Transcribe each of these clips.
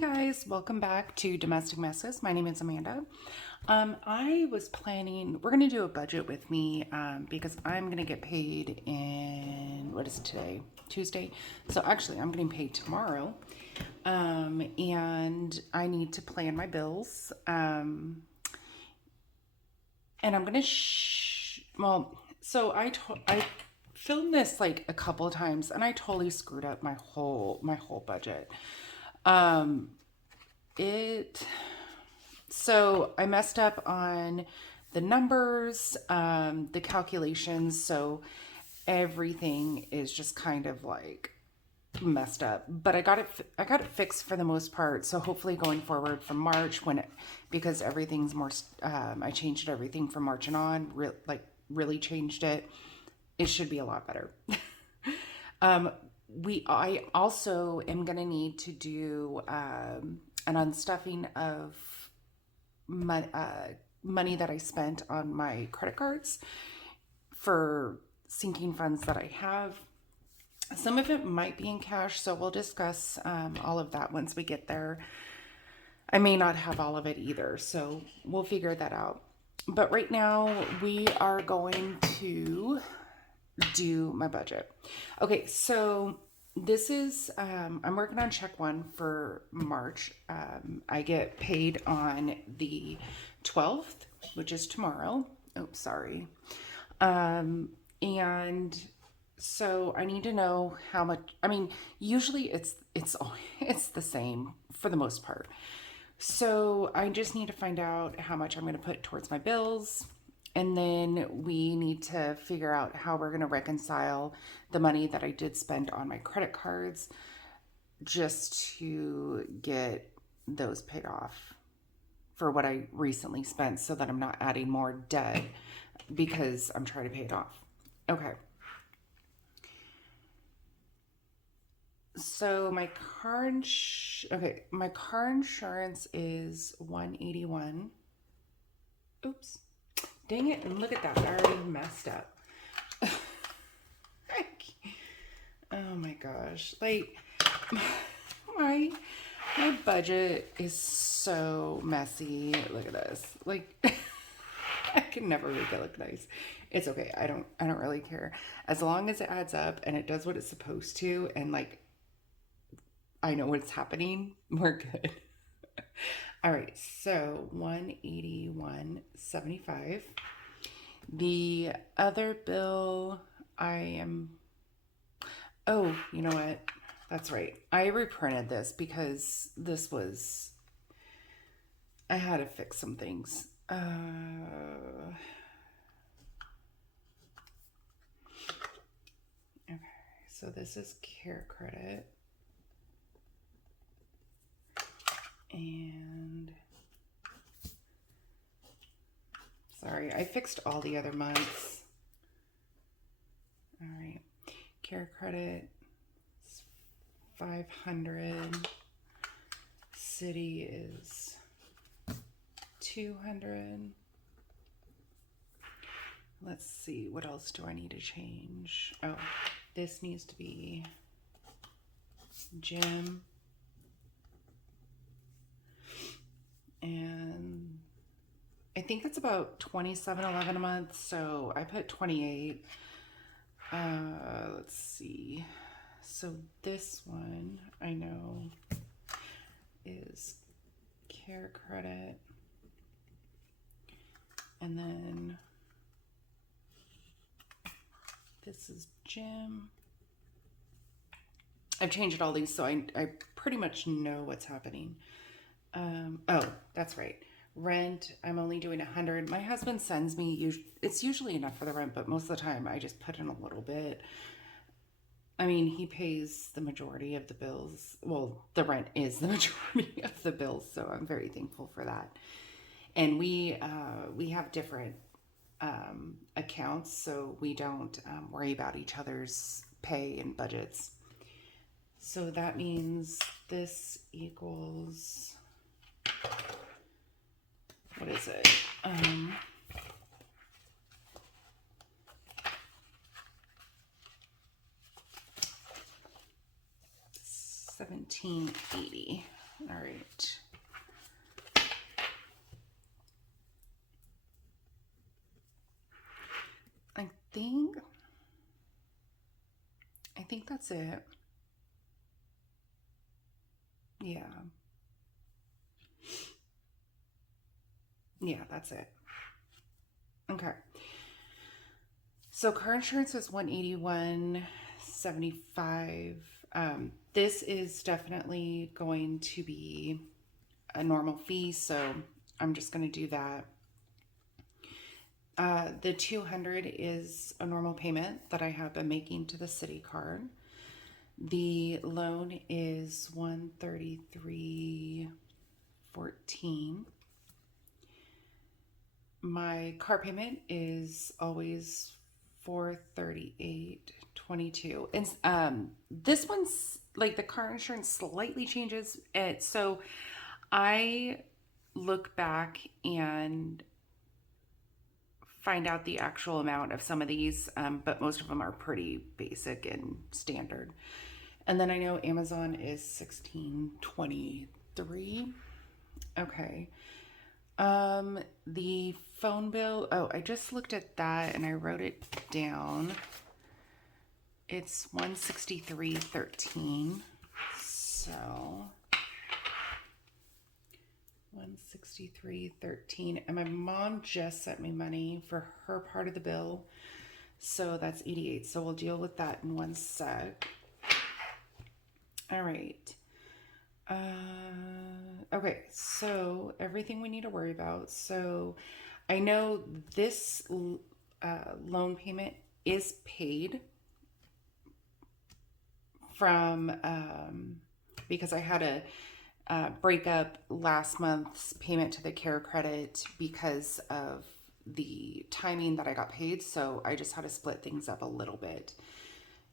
Guys, welcome back to Domestic Messes. My name is Amanda. I was planning, we're going to do a budget with me because I'm going to get paid in, what is it today? Tuesday. So actually, I'm getting paid tomorrow. And I need to plan my bills. And I'm going to, I filmed this like a couple of times and I totally screwed up my whole budget. So I messed up on the numbers, the calculations, so everything is just kind of like messed up, but I got it fixed for the most part. So hopefully going forward from March because everything's more, I changed everything from March and on, really changed it. It should be a lot better. I also am going to need to do an unstuffing of money that I spent on my credit cards for sinking funds that I have. Some of it might be in cash, so we'll discuss all of that once we get there. I may not have all of it either, so we'll figure that out. But right now, we are going to do my budget. Okay, so this is, I'm working on check one for March. I get paid on the 12th, which is tomorrow. Oh, sorry. And so I need to know how much, usually it's the same for the most part. So I just need to find out how much I'm going to put towards my bills. And then we need to figure out how we're going to reconcile the money that I did spend on my credit cards just to get those paid off for what I recently spent so that I'm not adding more debt because I'm trying to pay it off. Okay. So my car insurance is $181. Oops. Dang it, and look at that, I already messed up. Oh my gosh, like, my budget is so messy. Look at this, like, I can never make it look nice. It's okay, I don't really care. As long as it adds up and it does what it's supposed to, and like, I know what's happening, we're good. All right, so 181.75. The other bill, oh, you know what? That's right. I reprinted this because I had to fix some things. Okay, so this is care credit. And sorry, I fixed all the other months. All right, care credit is 500. City is 200. Let's see, what else do I need to change? Oh, this needs to be gym. And I think it's about $27.11 a month, so I put 28. Let's see. So this one I know is care credit, and then this is gym. I've changed all these, so I pretty much know what's happening. Oh, that's right. Rent, I'm only doing 100. My husband sends me, it's usually enough for the rent, but most of the time I just put in a little bit. I mean, he pays the majority of the bills. Well, the rent is the majority of the bills, so I'm very thankful for that. And we have different accounts, so we don't worry about each other's pay and budgets. So that means this equals, what is it? 1780. All right. I think I think that's it. Yeah. Yeah, that's it. Okay. So car insurance was 181.75. This is definitely going to be a normal fee, so I'm just going to do that. The 200 is a normal payment that I have been making to the city card. The loan is 133.14. My car payment is always 438.22. And this one's like the car insurance slightly changes it. So I look back and find out the actual amount of some of these, but most of them are pretty basic and standard. And then I know Amazon is 16.23. Okay. The phone bill, oh, I just looked at that and I wrote it down. It's 163.13. So 163.13. And my mom just sent me money for her part of the bill. So that's 88. So we'll deal with that in one sec. All right. Okay, so everything we need to worry about. So I know this loan payment is paid from because I had a break up last month's payment to the care credit because of the timing that I got paid. So I just had to split things up a little bit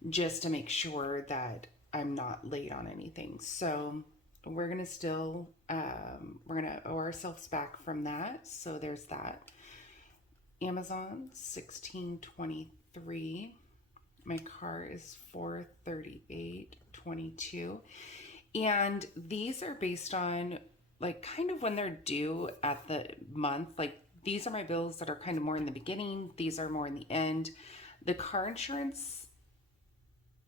just to make sure that I'm not late on anything. So we're gonna still we're gonna owe ourselves back from that. So there's that. Amazon 16.23. My car is 438.22. And these are based on like kind of when they're due at the month. Like these are my bills that are kind of more in the beginning, these are more in the end. The car insurance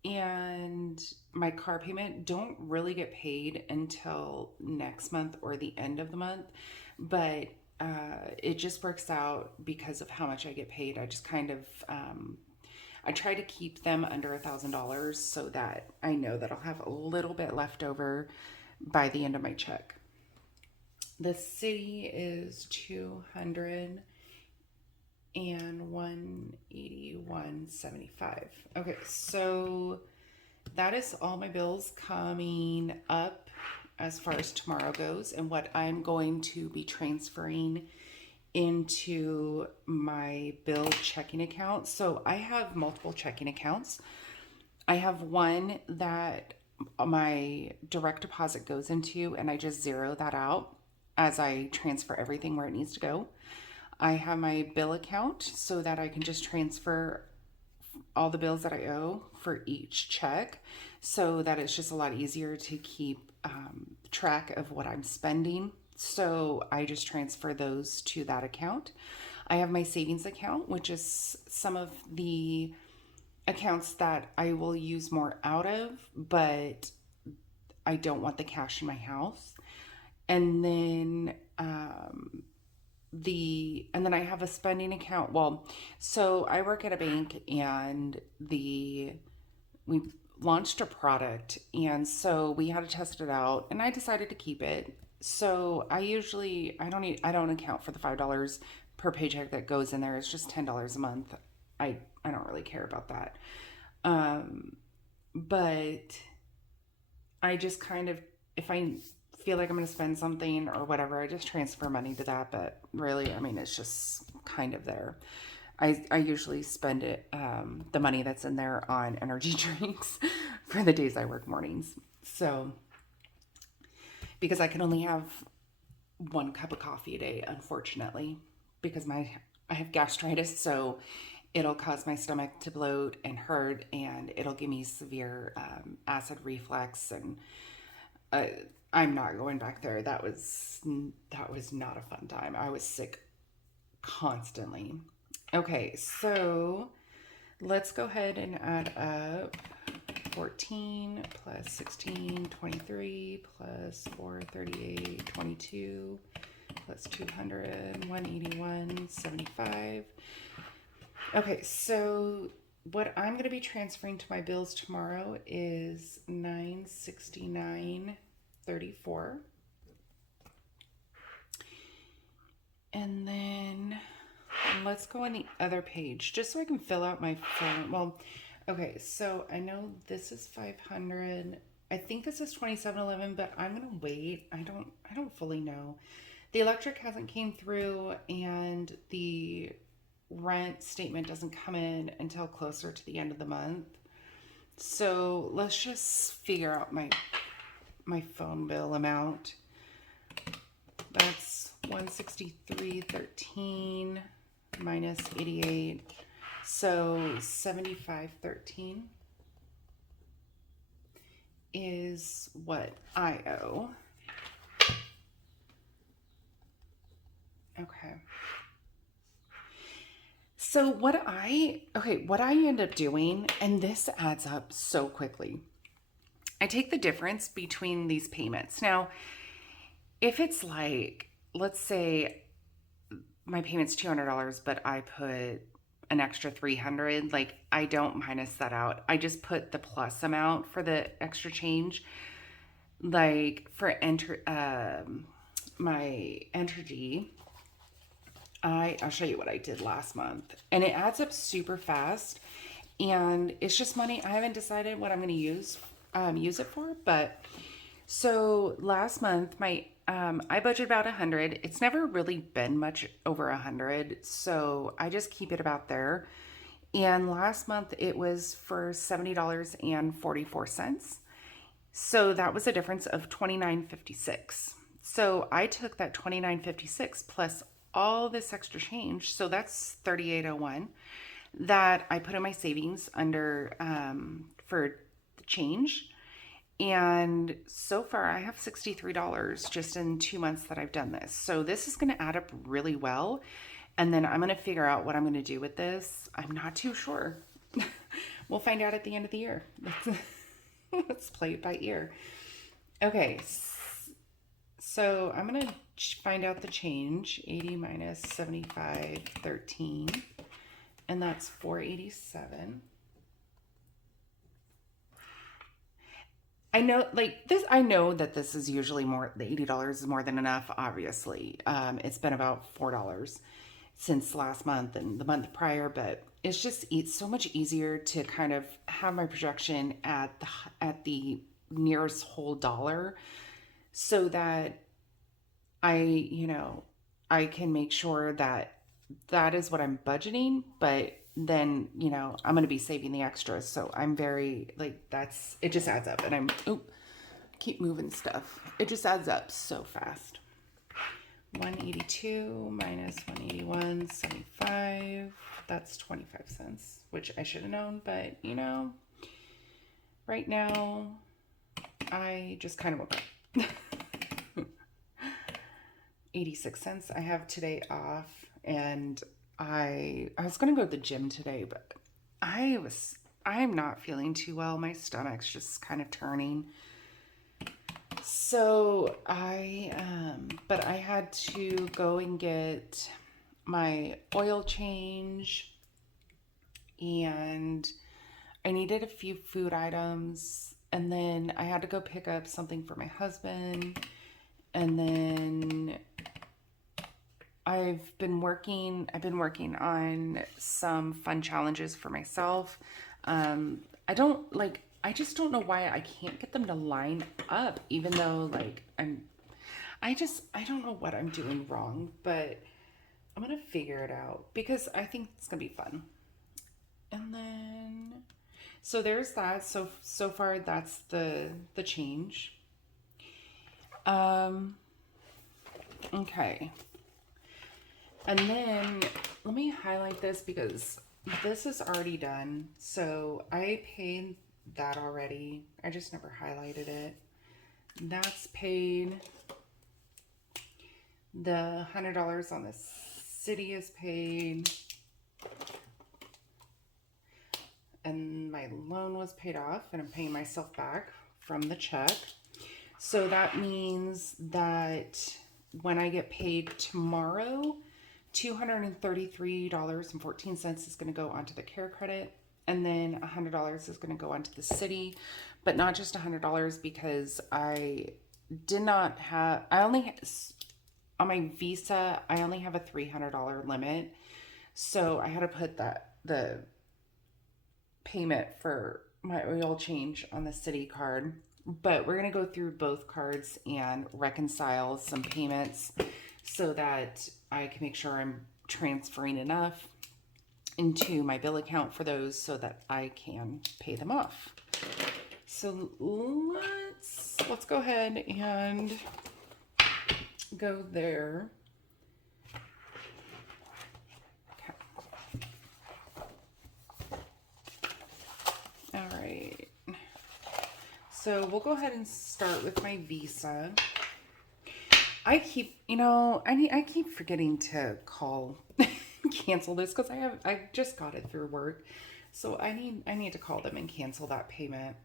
and my car payment don't really get paid until next month or the end of the month, but it just works out because of how much I get paid. I just kind of I try to keep them under $1,000 so that I know that I'll have a little bit left over by the end of my check. The city is 200 and 181.75. Okay, so that is all my bills coming up as far as tomorrow goes and what I'm going to be transferring into my bill checking account. So I have multiple checking accounts. I have one that my direct deposit goes into and I just zero that out as I transfer everything where it needs to go. I have my bill account so that I can just transfer all the bills that I owe for each check so that it's just a lot easier to keep track of what I'm spending. So I just transfer those to that account. I have my savings account, which is some of the accounts that I will use more out of, but I don't want the cash in my house. And then I have a spending account. Well, so I work at a bank and we launched a product and so we had to test it out and I decided to keep it. So I don't account for the $5 per paycheck that goes in there. It's just $10 a month. I don't really care about that. But I just kind of, if I feel like I'm going to spend something or whatever, I just transfer money to that. But really, I mean, it's just kind of there. I usually spend it, the money that's in there on energy drinks for the days I work mornings. So, because I can only have one cup of coffee a day, unfortunately, because I have gastritis, so it'll cause my stomach to bloat and hurt, and it'll give me severe acid reflux, and I'm not going back there. That was not a fun time. I was sick constantly. Okay, so let's go ahead and add up 14 plus 16, 23 plus 4, 38, 22 plus 200, 181, 75. Okay, so what I'm going to be transferring to my bills tomorrow is 969.34. And then let's go on the other page just so I can fill out my phone. Well, okay, so I know this is 500. I think this is 2711, but I'm going to wait. I don't fully know. The electric hasn't came through and the rent statement doesn't come in until closer to the end of the month. So let's just figure out my phone bill amount. That's 163.13 minus 88. So 75.13 is what I owe. Okay. So what I end up doing, and this adds up so quickly, I take the difference between these payments. Now, if it's like, let's say my payment's $200, but I put an extra 300, like I don't minus that out. I just put the plus amount for the extra change. Like for my Entergy, I'll show you what I did last month, and it adds up super fast, and it's just money. I haven't decided what I'm going to use it for, but so last month I budgeted about 100. It's never really been much over 100, so I just keep it about there. And last month it was for $70.44. So that was a difference of $29.56. So I took that $29.56 plus all this extra change, so that's $38.01 that I put in my savings under for the change. And so far I have $63 just in 2 months that I've done this. So this is going to add up really well. And then I'm going to figure out what I'm going to do with this. I'm not too sure. We'll find out at the end of the year. Let's play it by ear. Okay. So I'm going to find out the change. 80 minus 75.13. And that's 487. I know, like this. I know that this is usually more. The $80 is more than enough. Obviously, it's been about $4 since last month and the month prior, but it's just so much easier to kind of have my projection at the nearest whole dollar, so that I can make sure that is what I'm budgeting, but then, I'm going to be saving the extras. So I'm very it just adds up, and keep moving stuff. It just adds up so fast. 182 minus 181.75. That's 25 cents, which I should have known, but right now I just kind of woke up. 86 cents. I have today off, and I was going to go to the gym today, but I'm not feeling too well. My stomach's just kind of turning. So but I had to go and get my oil change, and I needed a few food items, and then I had to go pick up something for my husband, and then I've been working on some fun challenges for myself. I just don't know why I can't get them to line up, even though I don't know what I'm doing wrong, but I'm going to figure it out because I think it's going to be fun. And then, so there's that. So far that's the change. Okay. And then let me highlight this because this is already done. So I paid that already. I just never highlighted it. That's paid. The $100 on the city is paid. And my loan was paid off, and I'm paying myself back from the check. So that means that when I get paid tomorrow, $233.14 is going to go onto the care credit, and then $100 is going to go onto the city, but not just $100, because I did not have, on my Visa, I only have a $300 limit. So I had to put the payment for my oil change on the city card. But we're going to go through both cards and reconcile some payments so that I can make sure I'm transferring enough into my bill account for those so that I can pay them off. So let's go ahead and go there. Okay. All right. So we'll go ahead and start with my Visa. I keep forgetting to call cancel this because I just got it through work. So I need to call them and cancel that payment.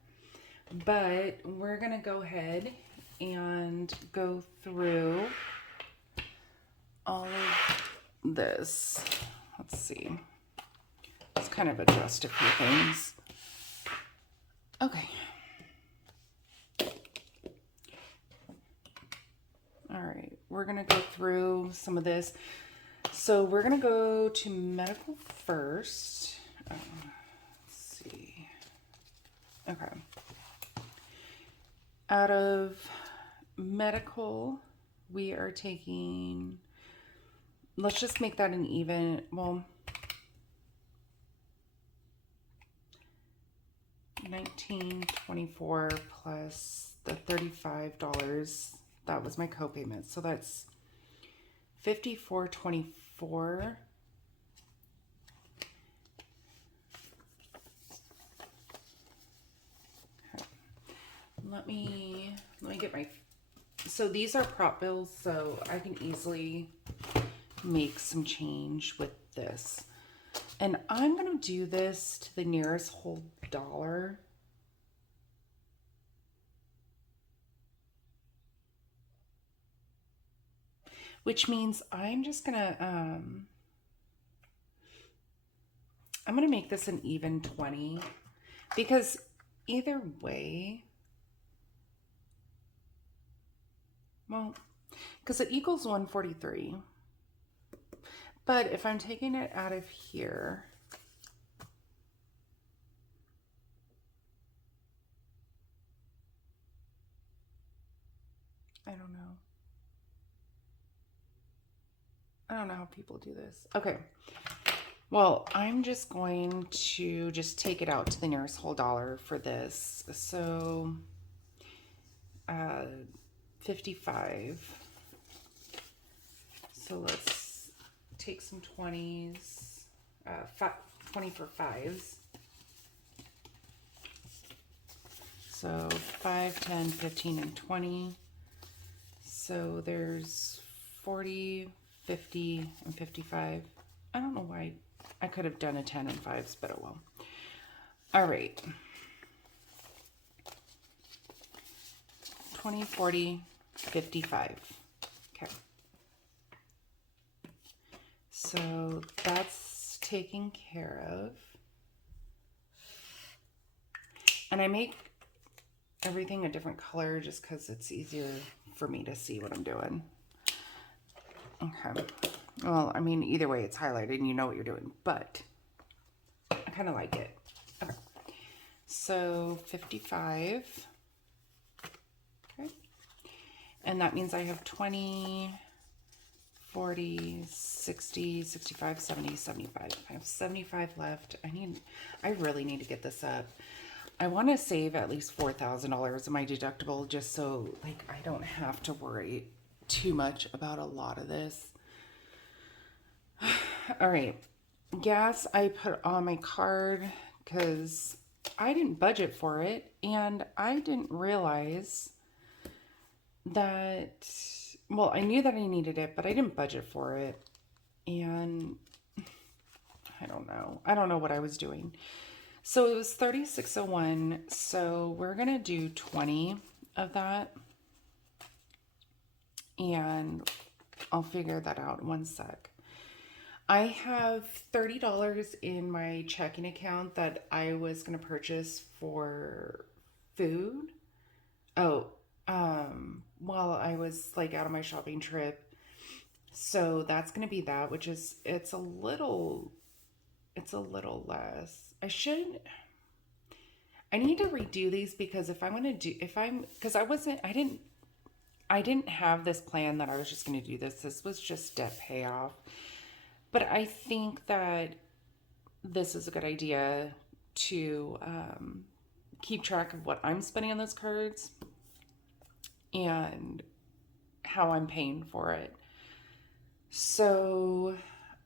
But we're going to go ahead and go through all of this. Let's see. Let's kind of adjust a few things. Okay. All right. We're going to go through some of this. So we're going to go to medical first. Let's see. Okay. Out of medical, we are taking, let's just make that an even, well, $19.24 plus the $35. That was my copayment. So that's $54.24. Let me get my, so these are prop bills, so I can easily make some change with this. And I'm going to do this to the nearest whole dollar. Which means I'm just going to, I'm going to make this an even 20, because either way, well, because it equals 143. But if I'm taking it out of here, I don't know. I don't know how people do this. Okay. Well, I'm just going to just take it out to the nearest whole dollar for this. So, 55. So let's take some 20s, 20 for 5s. So 5, 10, 15, and 20. So there's 40, 50, and 55. I don't know why I could have done a 10 and 5s, but oh well. All right. 20, 40, 55. Okay. So that's taken care of. And I make everything a different color just because it's easier for me to see what I'm doing. Okay. Well, I mean, either way, it's highlighted and you know what you're doing, but I kind of like it. Okay. So 55. Okay. And that means I have 20, 40, 60, 65, 70, 75. I have 75 left. I really need to get this up. I want to save at least $4,000 of my deductible just so like I don't have to worry too much about a lot of this. All right. Gas I put on my card because I didn't budget for it and I didn't realize that, well, I knew that I needed it, but I didn't budget for it. And I don't know. I don't know what I was doing. So it was 3601. So we're going to do 20 of that. And I'll figure that out in one sec. I have $30 in my checking account that I was going to purchase for food. Oh, while I was like out on my shopping trip. So that's going to be that, which is, it's a little less. I need to redo these because I didn't have this plan that I was just going to do this. This was just debt payoff. But I think that this is a good idea to keep track of what I'm spending on those cards and how I'm paying for it. So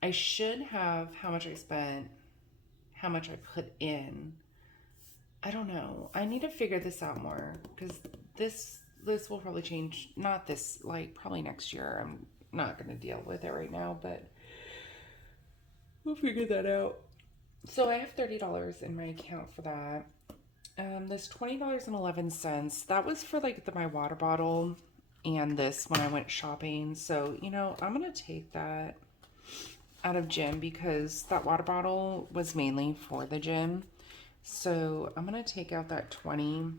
I should have how much I spent, how much I put in. I don't know. I need to figure this out more because this will probably change. Not this, like probably next year. I'm not going to deal with it right now, but we'll figure that out. So I have $30 in my account for that. This $20.11, that was for like my water bottle and this when I went shopping. So, you know, I'm going to take that out of gym because that water bottle was mainly for the gym. So I'm going to take out that 20,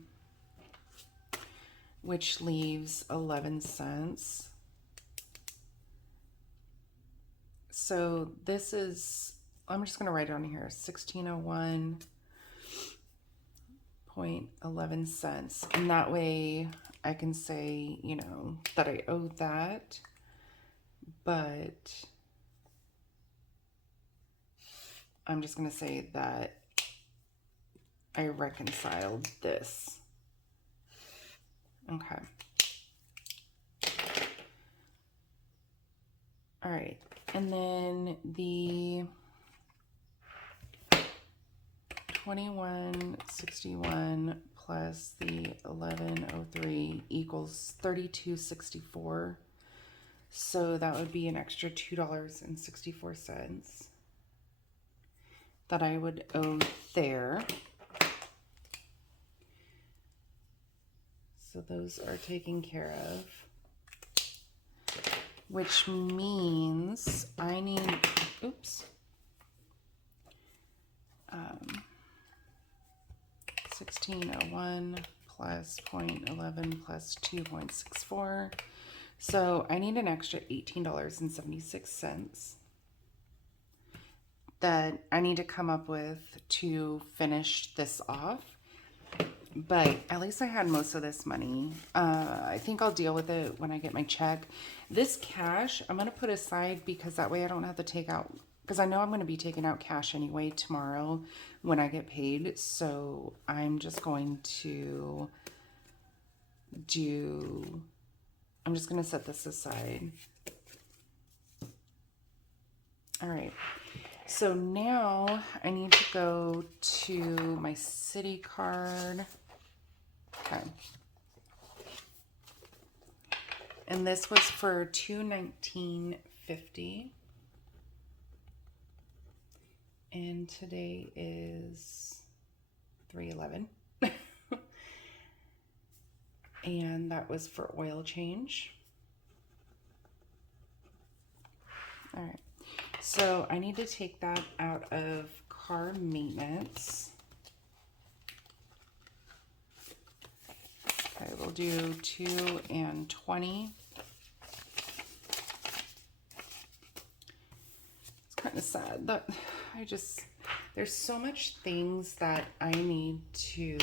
which leaves 11 cents. So this is, I'm just going to write it on here, 1601.11 cents. And that way I can say, you know, that I owe that, but I'm just going to say that I reconciled this. Okay. All right. And then the 2161 plus the 1103 equals 3264. So that would be an extra $2.64 that I would owe there. So those are taken care of, which means I need, 1601 plus 0.11 plus 2.64. So I need an extra $18.76 that I need to come up with to finish this off. But at least I had most of this money. I think I'll deal with it when I get my check. This cash, I'm going to put aside because that way I don't have to take out, because I know I'm going to be taking out cash anyway tomorrow when I get paid. So I'm just going to I'm just going to set this aside. All right. So now I need to go to my city card. Okay. And this was for $219.50. And today is 3/11. And that was for oil change. All right. So I need to take that out of car maintenance. I will do 2 and 20. It's kind of sad that there's so much things that I need to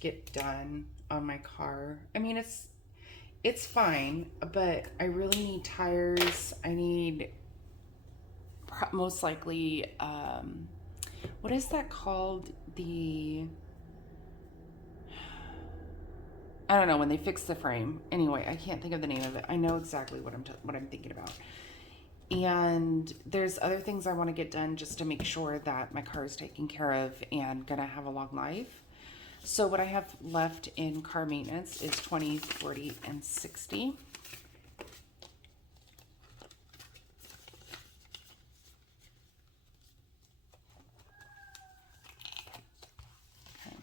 get done on my car. I mean, it's fine, but I really need tires. I need most likely, what is that called? I don't know, when they fix the frame. Anyway, I can't think of the name of it. I know exactly what I'm thinking about. And there's other things I want to get done just to make sure that my car is taken care of and gonna have a long life. So what I have left in car maintenance is 20, 40, and 60. Okay.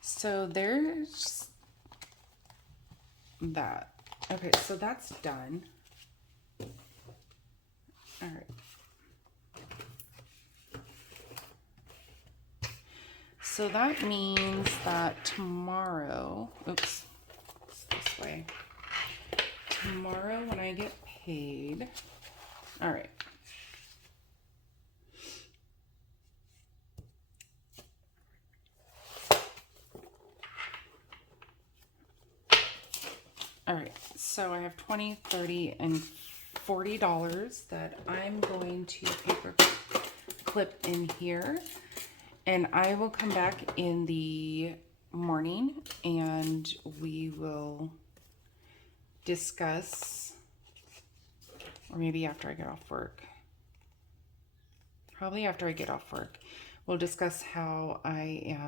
So there's that. Okay, so that's done. All right. So that means that tomorrow, oops, it's this way. Tomorrow when I get paid, all right. All right, so I have 20, 30, and $40 that I'm going to paper clip in here. And I will come back in the morning and we will discuss, or maybe after I get off work. Probably after I get off work. We'll discuss how my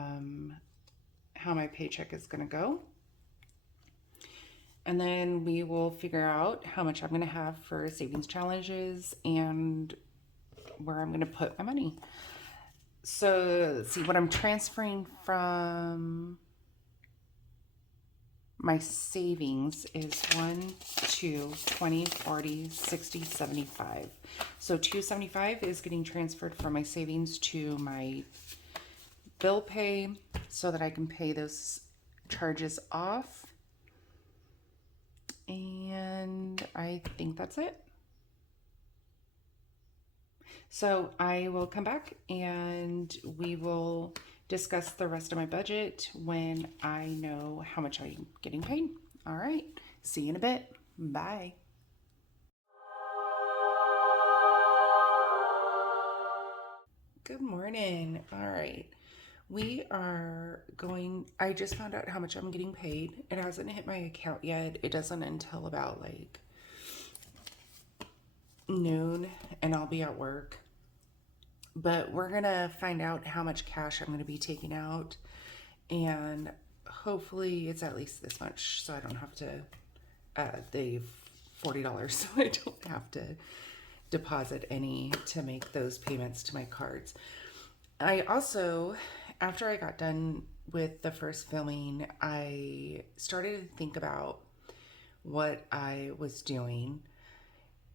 paycheck is gonna go. And then we will figure out how much I'm gonna have for savings challenges and where I'm gonna put my money. So let's see what I'm transferring from my savings is 1, 2, 20, 40, 60, 75. So 275 is getting transferred from my savings to my bill pay so that I can pay those charges off. And I think that's it. So I will come back and we will discuss the rest of my budget when I know how much I'm getting paid. All right. See you in a bit. Bye. Good morning. All right. We are going, I just found out how much I'm getting paid. It hasn't hit my account yet. It doesn't until about like noon and I'll be at work. But we're going to find out how much cash I'm going to be taking out. And hopefully it's at least this much so I don't have to, the $40 so I don't have to deposit any to make those payments to my cards. I also, after I got done with the first filming, I started to think about what I was doing.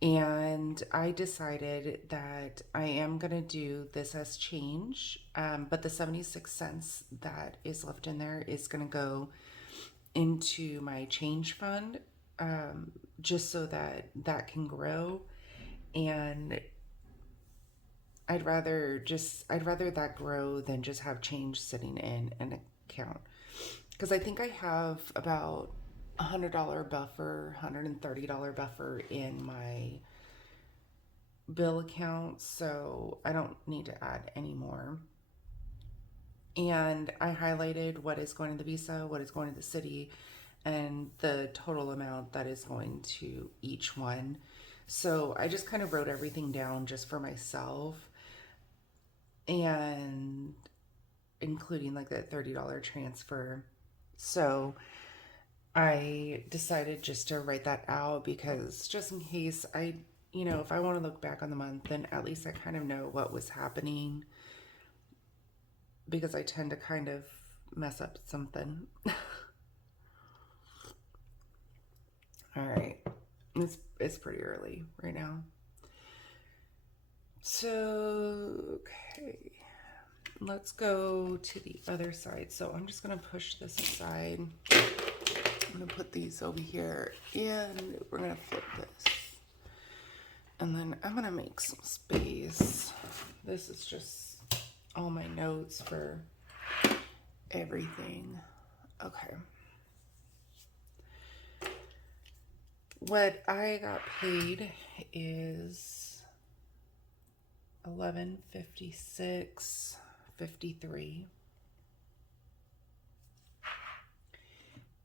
And I decided that I am going to do this as change, but the 76 cents that is left in there is going to go into my change fund, just so that that can grow. And I'd rather that grow than just have change sitting in an account. Because I think I have about $100 buffer, $130 buffer in my bill account, so I don't need to add any more. And I highlighted what is going to the Visa, what is going to the city, and the total amount that is going to each one. So I just kind of wrote everything down just for myself, and including like that $30 transfer. So I decided just to write that out because just in case if I want to look back on the month, then at least I kind of know what was happening, because I tend to kind of mess up something. All right. It's pretty early right now. So, okay. Let's go to the other side. So I'm just going to push this aside. I'm going to put these over here and we're going to flip this. And then I'm going to make some space. This is just all my notes for everything. Okay. What I got paid is $11.56.53.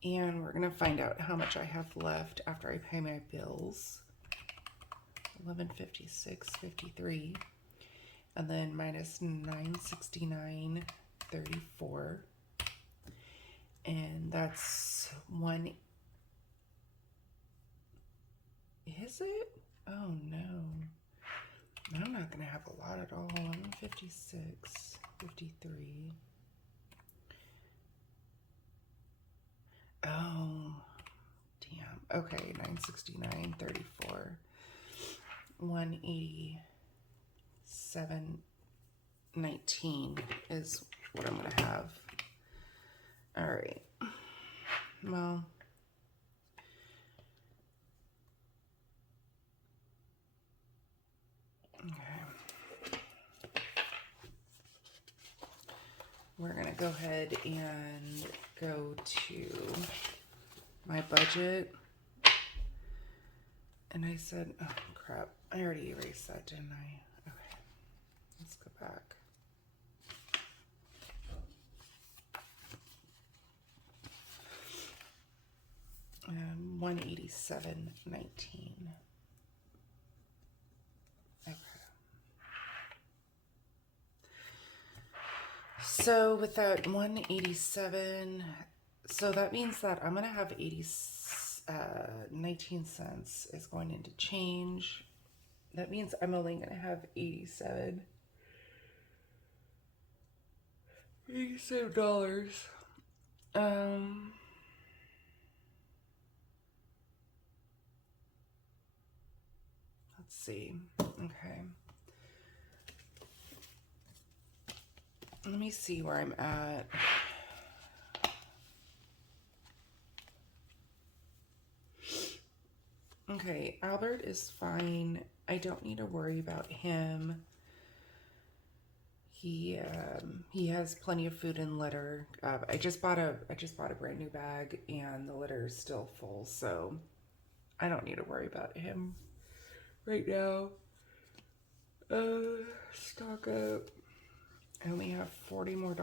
And we're going to find out how much I have left after I pay my bills. $11.56.53. And then minus $9.69.34. And that's one. Is it? Oh no. I'm not going to have a lot at all. 1156, 53. Oh, damn. Okay, 969, 34. 187, 19 is what I'm going to have. All right. Well, okay. We're going to go ahead and go to my budget. And I said, oh crap, I already erased that, didn't I? Okay, let's go back. And 187.19. Okay. So with that 187, so that means that I'm gonna have 19 cents is going into change. That means I'm only gonna have $87. Let's see. Okay. Let me see where I'm at. Okay, Albert is fine. I don't need to worry about him. He has plenty of food and litter. I just bought a brand new bag and the litter is still full, so I don't need to worry about him right now. Stock up. I only have $40 more,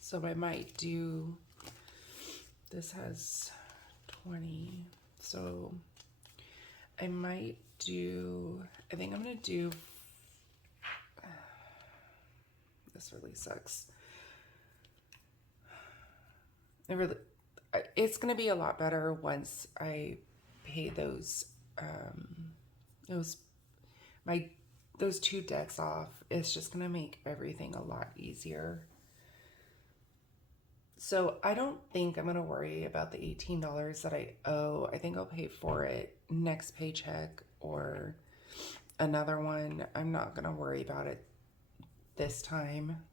so I might do. This has 20, so I might do. I think I'm gonna do. This really sucks. It's gonna be a lot better once I pay those two debts off. It's just gonna make everything a lot easier. So I don't think I'm gonna worry about the $18 that I owe. I think I'll pay for it next paycheck or another one. I'm not gonna worry about it this time.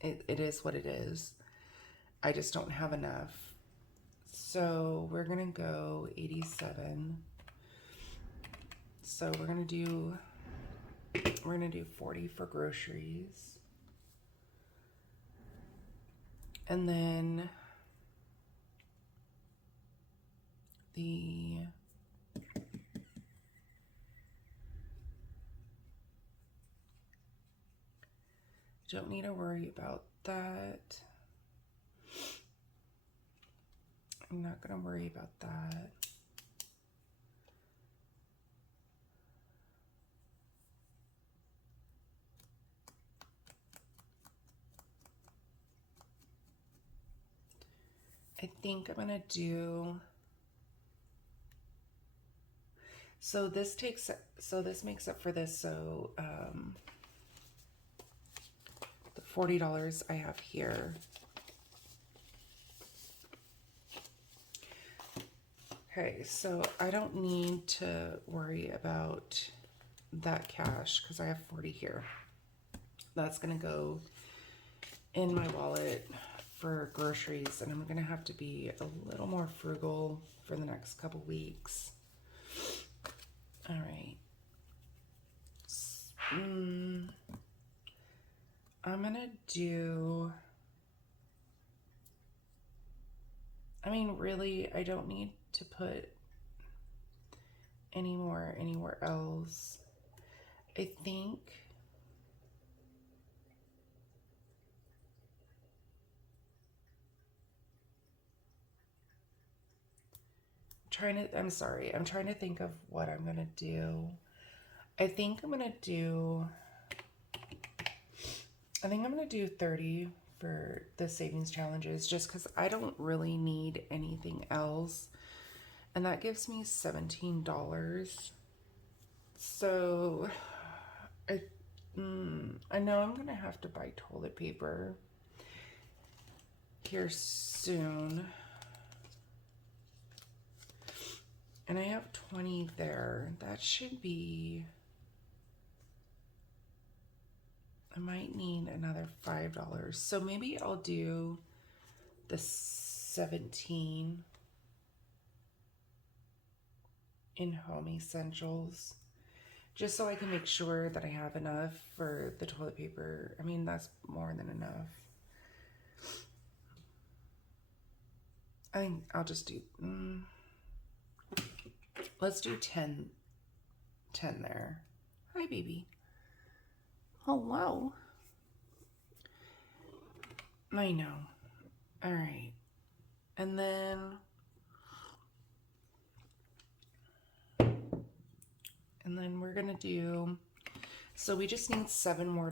It is what it is. I just don't have enough. So we're gonna go 87. So we're gonna do 40 for groceries. And then don't need to worry about that. I'm not gonna worry about that. I think I'm gonna do. So this makes up for this. So the $40 I have here. Okay, so I don't need to worry about that cash because I have 40 here. That's gonna go in my wallet for groceries, and I'm gonna have to be a little more frugal for the next couple weeks. All right. I'm gonna do. I mean, really, I don't need to put any more anywhere else. I think. I'm sorry. I'm trying to think of what I'm gonna do. I think I'm gonna do I think I'm going to do 30 for the savings challenges just because I don't really need anything else. And that gives me $17. So I know I'm going to have to buy toilet paper here soon. And I have 20 there. That should be... I might need another $5. So maybe I'll do the 17 in home essentials. Just so I can make sure that I have enough for the toilet paper. I mean, that's more than enough. I think I'll just do... let's do 10 there. Hi, baby. Hello. I know. All right. And then... we're going to do... So we just need $7 more.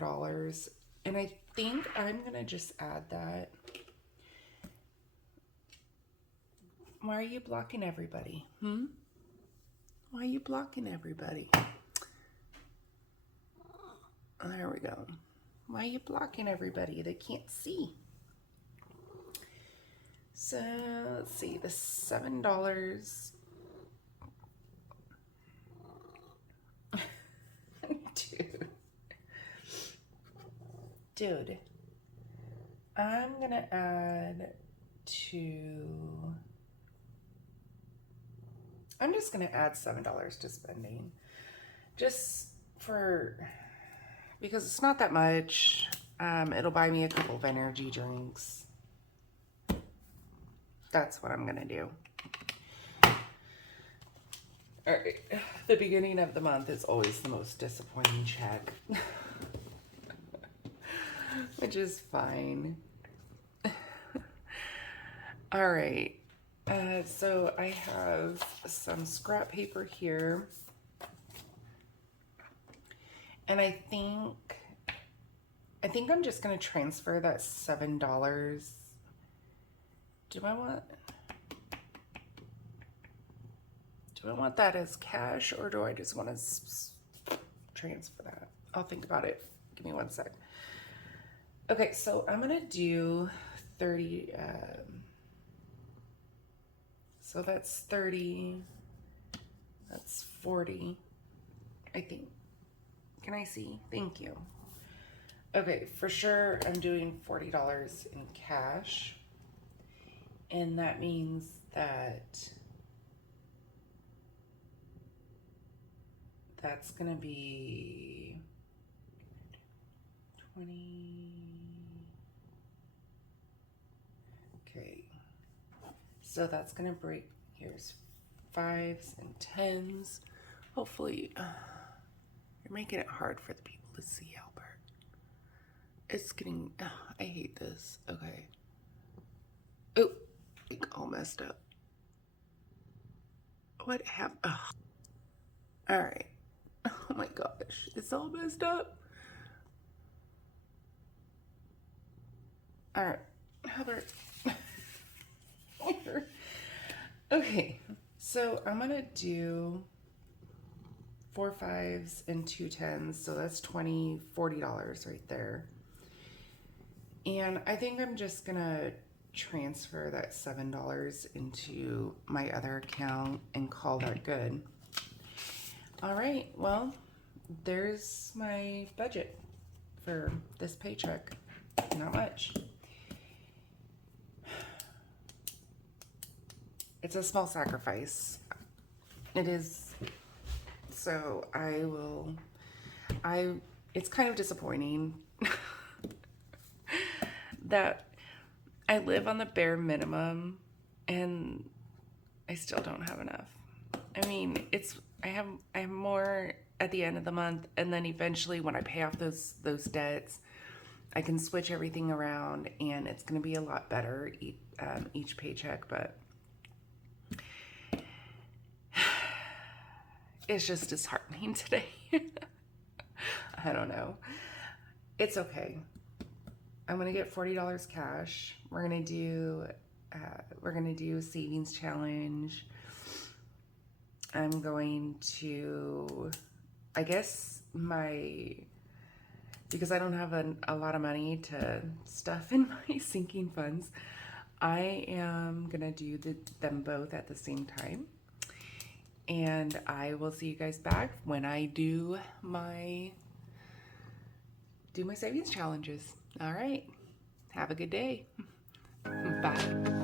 And I think I'm going to just add that. Why are you blocking everybody? Why are you blocking everybody? There we go. Why are you blocking everybody? They can't see. So let's see, the $7. Dude, I'm gonna add to... I'm just gonna add $7 to spending. Just for... because it's not that much. It'll buy me a couple of energy drinks. That's what I'm gonna do. All right, the beginning of the month is always the most disappointing check. Which is fine. All right, so I have some scrap paper here. And I think I'm just going to transfer that $7. Do I want that as cash, or do I just want to transfer that? I'll think about it. Give me one sec. Okay, so I'm going to do 30. So that's 30. That's 40, I think. Can I see? Thank you. Okay, for sure I'm doing $40 in cash. And that means that that's gonna be 20. Okay. So that's gonna break, here's 5s and 10s. Hopefully, you're making it hard for the people to see, Albert. It's getting, I hate this. Okay. Oh, it's all messed up. What happened? All right. Oh my gosh, it's all messed up. All right, Albert. Okay, so I'm gonna do 4 5s and 2 10s, so that's $40 right there. And I think I'm just gonna transfer that $7 into my other account and call that good. All right, well, there's my budget for this paycheck. Not much. It's a small sacrifice. It is. So it's kind of disappointing that I live on the bare minimum and I still don't have enough. I mean, I have more at the end of the month, and then eventually when I pay off those debts, I can switch everything around and it's going to be a lot better each paycheck, but it's just disheartening today. I don't know. It's okay. I'm gonna get $40 cash. We're gonna do a savings challenge. I'm going to, I guess because I don't have a lot of money to stuff in my sinking funds, I am gonna do them both at the same time. And I will see you guys back when I do my savings challenges. All right. Have a good day. Bye.